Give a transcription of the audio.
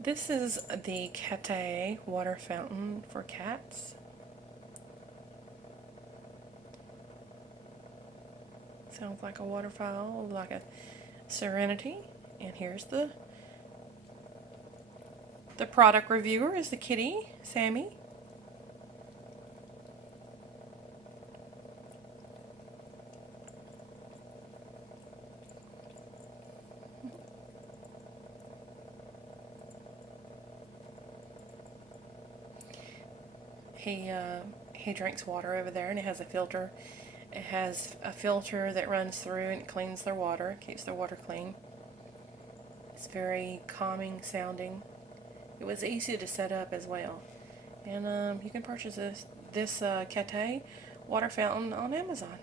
This is the Cattae water fountain for cats. Sounds like a waterfall, like a serenity. And here's the product reviewer is the kitty, Sammy. He drinks water over there, and it has a filter. It has a filter that runs through and it cleans their water, keeps their water clean. It's very calming sounding. It was easy to set up as well. And you can purchase this Cattae water fountain on Amazon.